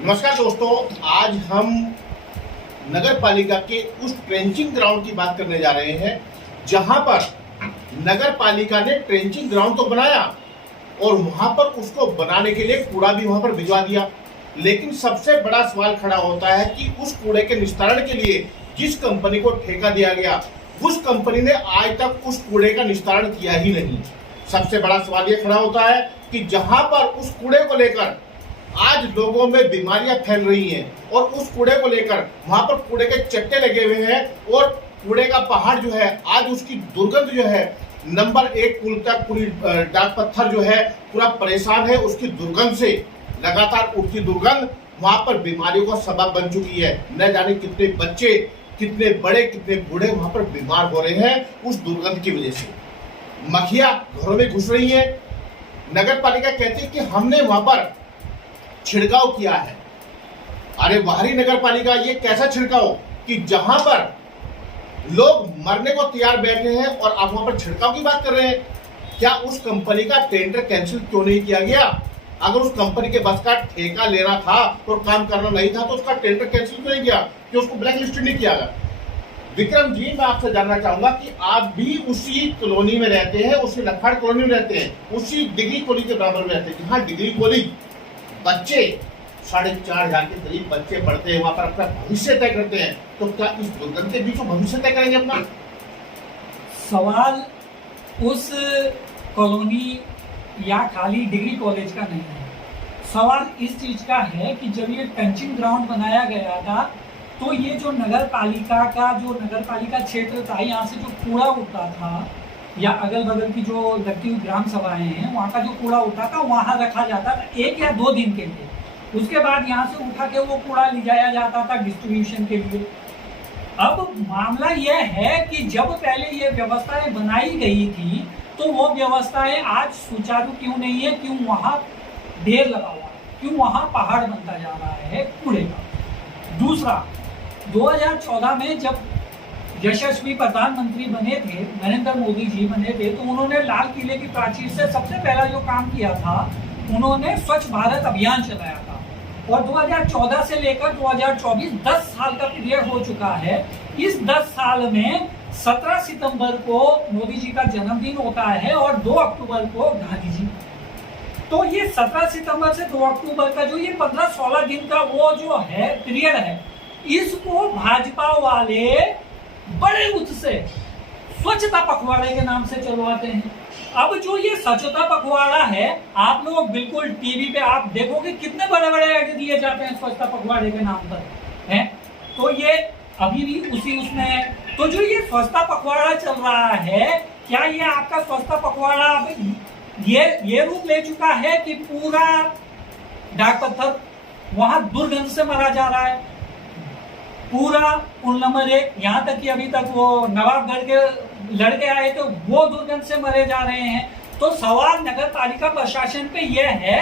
नमस्कार दोस्तों, आज हम नगर पालिका के उस ट्रेंचिंग ग्राउंड की बात करने जा रहे हैं जहां पर नगर पालिका ने ट्रेंचिंग ग्राउंड तो बनाया और वहां पर उसको बनाने के लिए कूड़ा भी वहां पर भिजवा दिया। लेकिन सबसे बड़ा सवाल खड़ा होता है कि उस कूड़े के निस्तारण के लिए जिस कंपनी को ठेका दिया गया उस कंपनी ने आज तक उस कूड़े का निस्तारण किया ही नहीं। सबसे बड़ा सवाल यह खड़ा होता है कि जहां पर उस कूड़े को लेकर आज लोगों में बीमारियां फैल रही हैं और उस कूड़े को लेकर वहां पर कूड़े के चट्टे लगे हुए हैं और कूड़े का पहाड़ जो है आज उसकी दुर्गंध जो है नंबर 1 पुल तक पूरी डाक पत्थर जो है पूरा परेशान है। उसकी दुर्गंध से लगातार उठती दुर्गंध वहां पर बीमारियों का सबब बन चुकी है। न जाने कितने बच्चे, कितने बड़े, कितने बूढ़े वहां पर बीमार हो रहे हैं उस दुर्गंध की वजह से। मक्खियां घरों में घुस रही है। नगर पालिका कहती है कि हमने वहां पर छिड़काव किया है। अरे बाहरी नगर पालिका, ये कैसा छिड़काव कि जहां पर लोग मरने को तैयार बैठे हैं और आप वहां पर छिड़काव की बात कर रहे हैं। क्या उस कंपनी का टेंडर कैंसिल क्यों नहीं किया गया? अगर उस कंपनी के बस का ठेका लेना था और काम करना नहीं था तो उसका टेंडर कैंसिल क्यों नहीं किया, कि उसको ब्लैक लिस्ट नहीं किया गया? विक्रम जी, मैं आपसे जानना चाहूंगा कि आप भी उसी कॉलोनी में रहते हैं, उसी लखाड़ कॉलोनी में रहते हैं, उसी डिग्री कॉलेज के बराबर में रहते हैं जहां डिग्री कॉलेज बच्चे 4,500 के करीब बच्चे पढ़ते हैं, वहां पर अपना भविष्य तय करते हैं। तो क्या इस दुर्गंध के बीच में भविष्य तय करेंगे अपना? सवाल उस कॉलोनी या खाली डिग्री कॉलेज का नहीं है। सवाल इस चीज का है कि जब ये ट्रेंचिंग ग्राउंड बनाया गया था तो ये जो नगर पालिका क्षेत्र था, यहाँ से जो कूड़ा उठता था या अगल बगल की जो लगती हुई ग्राम सभाएं हैं वहाँ का जो कूड़ा उठता था वहाँ रखा जाता था 1 या 2 दिन के लिए। उसके बाद यहाँ से उठा के वो कूड़ा ले जाया जाता था डिस्ट्रीब्यूशन के लिए। अब मामला यह है कि जब पहले ये व्यवस्थाएं बनाई गई थी तो वो व्यवस्थाएं आज सुचारू क्यों नहीं है, क्यों वहाँ ढेर लगा हुआ है, क्यों वहाँ पहाड़ बनता जा रहा है कूड़े का। दूसरा, 2014 में जब यशस्वी प्रधानमंत्री बने थे, नरेंद्र मोदी जी बने थे, तो उन्होंने लाल किले की प्राचीर से सबसे पहला जो काम किया था उन्होंने स्वच्छ भारत अभियान चलाया था। और 2014 से लेकर 2024 10 साल का पीरियड हो चुका है। इस 10 साल में 17 सितंबर को मोदी जी का जन्मदिन होता है और 2 अक्टूबर को गांधी जी। तो ये 17 सितंबर से 2 अक्टूबर का जो ये 15-16 दिन का वो जो है पीरियड है, इसको भाजपा वाले बड़े उत्साह से स्वच्छता पखवाड़े के नाम से चलवाते हैं। अब जो ये स्वच्छता पखवाड़ा है, आप लोग बिल्कुल टीवी पे आप देखोगे कितने बड़े बड़े ऐड दिए जाते हैं स्वच्छता पखवाड़े के नाम पर हैं। तो ये अभी भी उसी उसमें है। तो जो ये स्वच्छता पखवाड़ा चल रहा है, क्या ये आपका स्वच्छता पखवाड़ा अब ये रूप ले चुका है कि पूरा डाक पत्थर वहां दुर्गंध से मरा जा रहा है? पूरा पुल नंबर 1 यहाँ तक कि अभी तक वो नवाबगढ़ के लड़के आए थे वो दुर्गंध से मरे जा रहे हैं। तो सवाल नगर पालिका प्रशासन पे यह है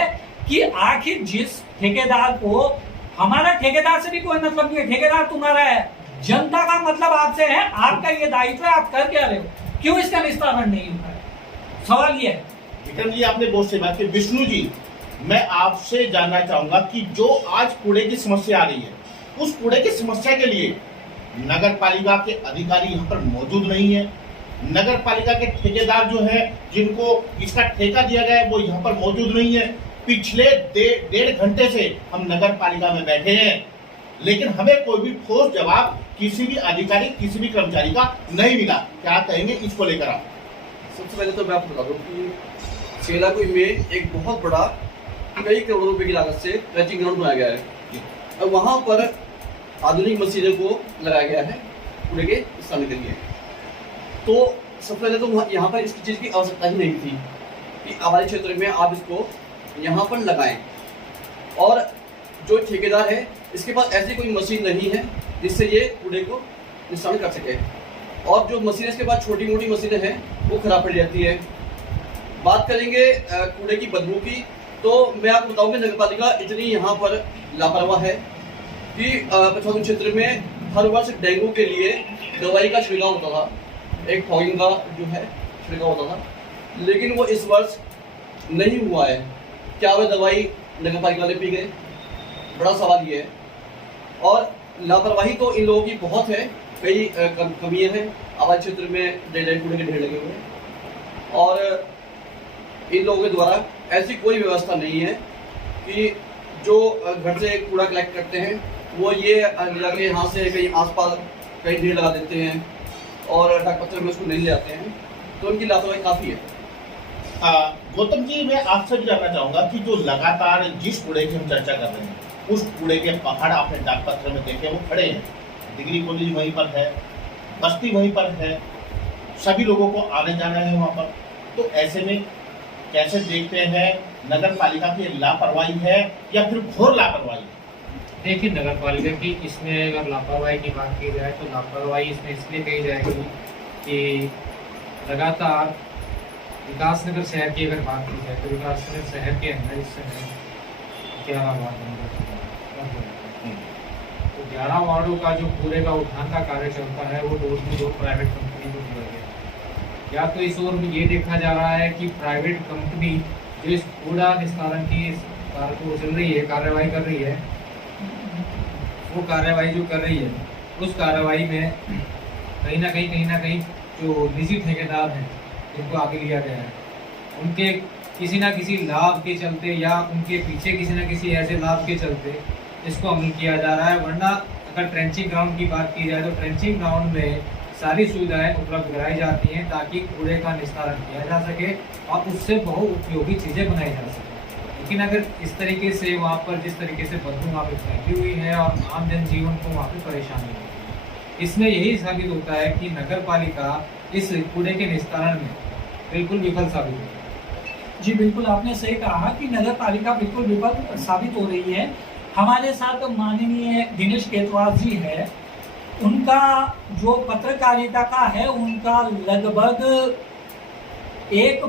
कि आखिर जिस ठेकेदार को, हमारा ठेकेदार से भी कोई मतलब नहीं है, ठेकेदार तुम्हारा है, जनता का मतलब आपसे है, आपका ये दायित्व है, आप कर क्या रहे हो, क्यों इसका निस्तारण नहीं होता है? सवाल ये है। विक्रम जी, आपने बहुत सही बात की। विष्णु जी, मैं आपसे जानना चाहूंगा कि जो आज कूड़े की समस्या आ रही है उस कूड़े की समस्या के लिए नगर पालिका के अधिकारी यहाँ पर मौजूद नहीं है। नगर पालिका के ठेकेदार जो है जिनको इसका ठेका दिया गया है वो यहाँ पर मौजूद नहीं है। पिछले 1.5 घंटे से हम नगर पालिका में बैठे हैं लेकिन हमें कोई भी ठोस जवाब किसी भी अधिकारी, किसी भी कर्मचारी का नहीं मिला। क्या कहेंगे इसको लेकर आप? सबसे पहले तो मैं आपको बता दूं कि सेलाकुई में एक बहुत बड़ा कई करोड़ रुपए की लागत से ट्रेंचिंग ग्राउंड बनाया गया है और वहाँ पर आधुनिक मशीनों को लगाया गया है कूड़े के स्थान के लिए। तो सबसे पहले तो यहाँ पर इसकी चीज़ की आवश्यकता ही नहीं थी कि हमारे क्षेत्र में आप इसको यहाँ पर लगाएं। और जो ठेकेदार है इसके पास ऐसी कोई मशीन नहीं है जिससे ये कूड़े को निस्तारण कर सके। और जो मशीनें इसके पास छोटी मोटी मशीनें हैं वो खराब पड़ जाती है। बात करेंगे कूड़े की बदबू की, तो मैं आपको बताऊँ कि नगर पालिका इतनी यहाँ पर लापरवाह है कि पछौनी क्षेत्र में हर वर्ष डेंगू के लिए दवाई का छिड़काव होता था, एक फॉगिंग का जो है छिड़काव होता था, लेकिन वो इस वर्ष नहीं हुआ है। क्या वह दवाई नगर पालिका वाले पी गए। बड़ा सवाल ये है। और लापरवाही तो इन लोगों की बहुत है, कई कमियां हैं। आवास क्षेत्र में ढेर कूड़े के ढेर लगे हुए हैं और इन लोगों के द्वारा ऐसी कोई व्यवस्था नहीं है कि जो घर से कूड़ा कलेक्ट करते हैं वो ये ले जाके यहाँ से कहीं आसपास कहीं ढेर लगा देते हैं और डाक पत्र में उसको नहीं ले आते हैं, तो उनकी लापरवाही काफ़ी है। गौतम जी, मैं आपसे भी जानना चाहूंगा कि जो लगातार जिस कूड़े की हम चर्चा कर रहे हैं उस कूड़े के पहाड़ आपने डाक पत्र में देखे, वो खड़े हैं। डिग्री कॉलेज वहीं पर है, बस्ती वहीं पर है, सभी लोगों को आने जाना है वहाँ पर। तो ऐसे में कैसे देखते हैं, नगर पालिका की लापरवाही है या फिर घोर लापरवाही? देखिए, नगर पालिका की इसमें अगर लापरवाही की बात की जाए तो लापरवाही इसमें इसलिए कही जाएगी कि लगातार विकासनगर शहर की अगर बात की जाए तो विकासनगर शहर के अंदर इस समय 11 वार्ड तो 11 वार्डों का जो कूड़े का उठान का कार्य चलता है वो door to door private company को दिया गया। या तो इस ओर में ये देखा जा रहा है कि प्राइवेट कंपनी जो इस कूड़ा निस्तारण की कार्य को चल रही है, कार्यवाही कर रही है, वो कार्यवाही जो कर रही है उस कार्यवाही में कहीं ना कहीं जो निजी ठेकेदार हैं जिनको आगे लिया गया है उनके किसी ना किसी लाभ के चलते या उनके पीछे किसी ना किसी ऐसे लाभ के चलते इसको अमल किया जा रहा है। वरना अगर ट्रेंचिंग ग्राउंड की बात की जाए तो ट्रेंचिंग ग्राउंड में सारी सुविधाएं उपलब्ध कराई जाती हैं ताकि कूड़े का निस्तारण किया जा सके और उससे बहुत उपयोगी चीज़ें बनाई जा सकें। लेकिन अगर इस तरीके से वहाँ पर जिस तरीके से बदबू वहाँ पर फैली हुई है और आम जनजीवन को वहाँ पर परेशानी है, इसमें यही साबित होता है कि नगर पालिका इस कूड़े के निस्तारण में बिल्कुल विफल साबित होती है। जी बिल्कुल, आपने सही कहा कि नगर पालिका बिल्कुल विफल साबित हो रही है। हमारे साथ माननीय दिनेश केतवाल जी है, उनका जो पत्रकारिता का है उनका लगभग एक